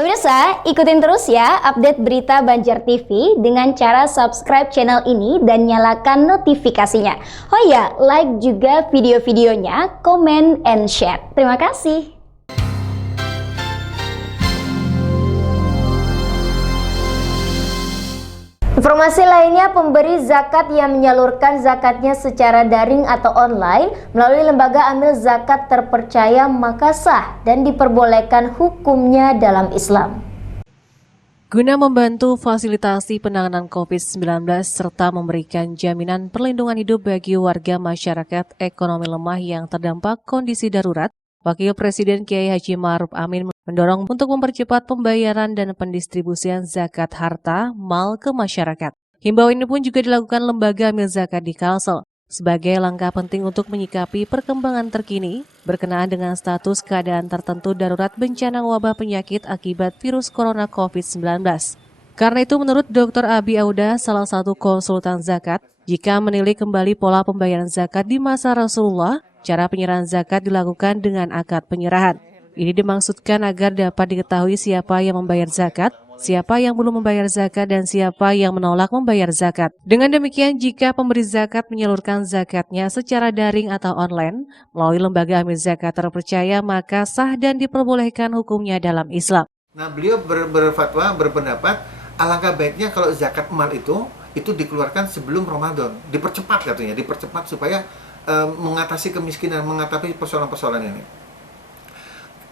Pemirsa, ikutin terus ya update berita Banjar TV dengan cara subscribe channel ini dan nyalakan notifikasinya. Oh ya, like juga video-videonya, comment and share. Terima kasih. Informasi lainnya, pemberi zakat yang menyalurkan zakatnya secara daring atau online melalui lembaga amil zakat terpercaya maka sah dan diperbolehkan hukumnya dalam Islam. Guna membantu fasilitasi penanganan COVID-19 serta memberikan jaminan perlindungan hidup bagi warga masyarakat ekonomi lemah yang terdampak kondisi darurat, Wakil Presiden Kiai Haji Ma'ruf Amin mendorong untuk mempercepat pembayaran dan pendistribusian zakat harta mal ke masyarakat. Himbauan ini pun juga dilakukan Lembaga Amil Zakat di Kalsel sebagai langkah penting untuk menyikapi perkembangan terkini berkenaan dengan status keadaan tertentu darurat bencana wabah penyakit akibat virus corona COVID-19. Karena itu menurut Dr. Abi Auda, salah satu konsultan zakat, jika menilik kembali pola pembayaran zakat di masa Rasulullah, cara penyerahan zakat dilakukan dengan akad penyerahan. Ini dimaksudkan agar dapat diketahui siapa yang membayar zakat, siapa yang belum membayar zakat, dan siapa yang menolak membayar zakat. Dengan demikian, jika pemberi zakat menyalurkan zakatnya secara daring atau online melalui lembaga amil zakat terpercaya, maka sah dan diperbolehkan hukumnya dalam Islam. Nah, beliau berfatwa, berpendapat, alangkah baiknya kalau zakat mal itu dikeluarkan sebelum Ramadan. Dipercepat katanya, dipercepat supaya mengatasi kemiskinan, mengatasi persoalan-persoalan ini.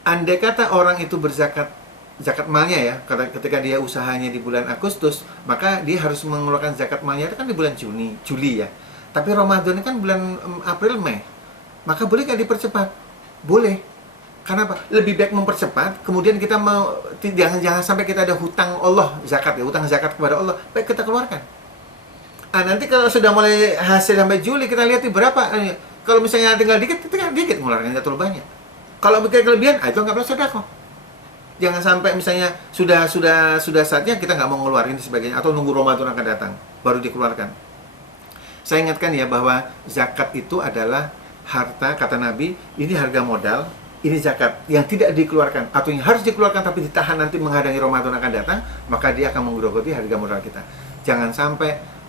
Andai kata orang itu berzakat, zakat malnya ya, ketika dia usahanya di bulan Agustus, maka dia harus mengeluarkan zakat malnya itu kan di bulan Juli ya. Tapi Ramadan ini kan bulan April, Mei. Maka boleh nggak dipercepat? Boleh. Karena apa? Lebih baik mempercepat, kemudian kita jangan sampai kita ada hutang Allah zakat ya, hutang zakat kepada Allah, baik kita keluarkan. Nanti kalau sudah mulai hasil sampai Juli, kita lihat berapa. Kalau misalnya tinggal dikit mengeluarkan, nggak terlalu banyak. Kalau bikin kelebihan, itu nggak perlu sedekah. Jangan sampai misalnya sudah saatnya kita nggak mau ngeluarin sebagainya, atau nunggu Ramadan akan datang baru dikeluarkan. Saya ingatkan ya bahwa zakat itu adalah harta, kata Nabi, ini harga modal, ini zakat yang tidak dikeluarkan atau yang harus dikeluarkan tapi ditahan nanti menghadangi Ramadan akan datang, maka dia akan menggerogoti harga modal kita. Jangan sampai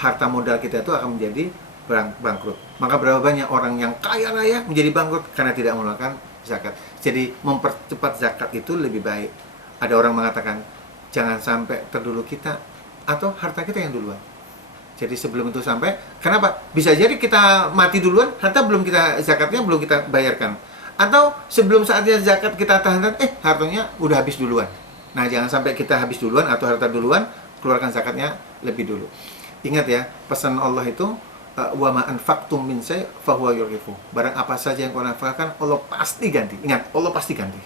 harta modal kita itu akan menjadi bangkrut. Maka berapa banyak orang yang kaya raya menjadi bangkrut karena tidak mengeluarkan zakat. Jadi mempercepat zakat itu lebih baik. Ada orang mengatakan jangan sampai terdulu kita atau harta kita yang duluan. Jadi sebelum itu sampai, kenapa? Bisa jadi kita mati duluan, harta zakatnya belum kita bayarkan. Atau sebelum saatnya zakat kita tahan, hartanya udah habis duluan. Nah, jangan sampai kita habis duluan atau harta duluan, keluarkan zakatnya lebih dulu. Ingat ya, pesan Allah itu wa ma anfaqtum min syai' fa huwa yukhlifu. Barang apa saja yang kau nafkahkan, Allah pasti ganti. Ingat, Allah pasti ganti.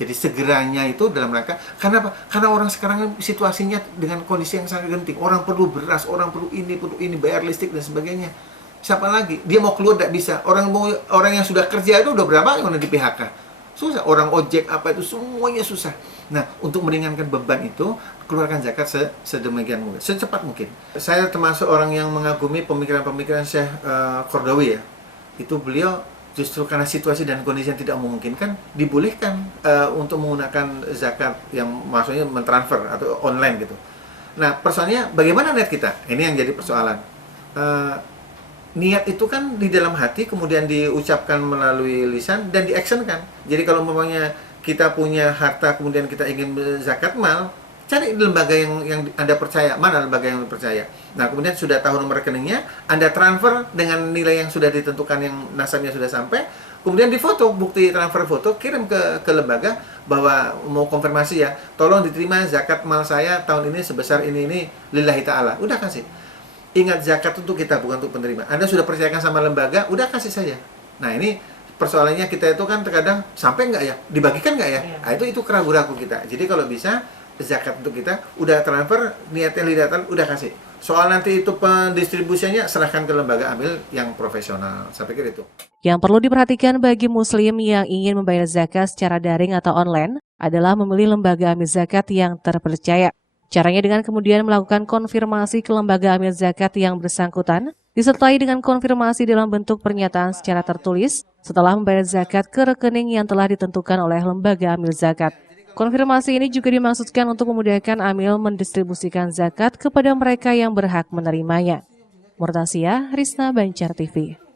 Jadi segeranya itu dalam rangka, karena apa? Karena orang sekarang situasinya dengan kondisi yang sangat genting. Orang perlu beras, orang perlu ini, bayar listrik dan sebagainya. Siapa lagi? Dia mau keluar tidak bisa. Orang yang sudah kerja itu udah berapa yang udah di PHK. Susah. Orang ojek apa itu semuanya susah. Nah, untuk meringankan beban itu, keluarkan zakat sedemikian mungkin, secepat mungkin. Saya termasuk orang yang mengagumi pemikiran-pemikiran Syekh Qaradawi ya. Itu beliau justru karena situasi dan kondisi yang tidak memungkinkan, dibolehkan untuk menggunakan zakat yang maksudnya mentransfer atau online gitu. Nah, persoalannya bagaimana niat kita? Ini yang jadi persoalan. Niat itu kan di dalam hati, kemudian diucapkan melalui lisan dan diactionkan. Jadi kalau umpamanya kita punya harta, kemudian kita ingin zakat mal, cari lembaga yang Anda percaya. Mana lembaga yang percaya? Nah, kemudian sudah tahu nomor rekeningnya, Anda transfer dengan nilai yang sudah ditentukan, yang nasabnya sudah sampai, kemudian difoto, bukti transfer foto, kirim ke lembaga bahwa mau konfirmasi ya, tolong diterima zakat mal saya tahun ini sebesar ini lillahi ta'ala. Udah kasih. Ingat, zakat untuk kita, bukan untuk penerima. Anda sudah percayakan sama lembaga, udah kasih saja. Nah, ini persoalannya kita itu kan terkadang sampai nggak ya, dibagikan nggak ya? Nah, itu keraguan kita. Jadi kalau bisa zakat untuk kita udah transfer, niatnya lidatan udah kasih. Soal nanti itu pendistribusinya serahkan ke lembaga amil yang profesional. Saya pikir itu. Yang perlu diperhatikan bagi muslim yang ingin membayar zakat secara daring atau online adalah memilih lembaga amil zakat yang terpercaya. Caranya dengan kemudian melakukan konfirmasi ke lembaga amil zakat yang bersangkutan, disertai dengan konfirmasi dalam bentuk pernyataan secara tertulis setelah membayar zakat ke rekening yang telah ditentukan oleh lembaga amil zakat. Konfirmasi ini juga dimaksudkan untuk memudahkan amil mendistribusikan zakat kepada mereka yang berhak menerimanya. Murtasia, Risna Banjar TV.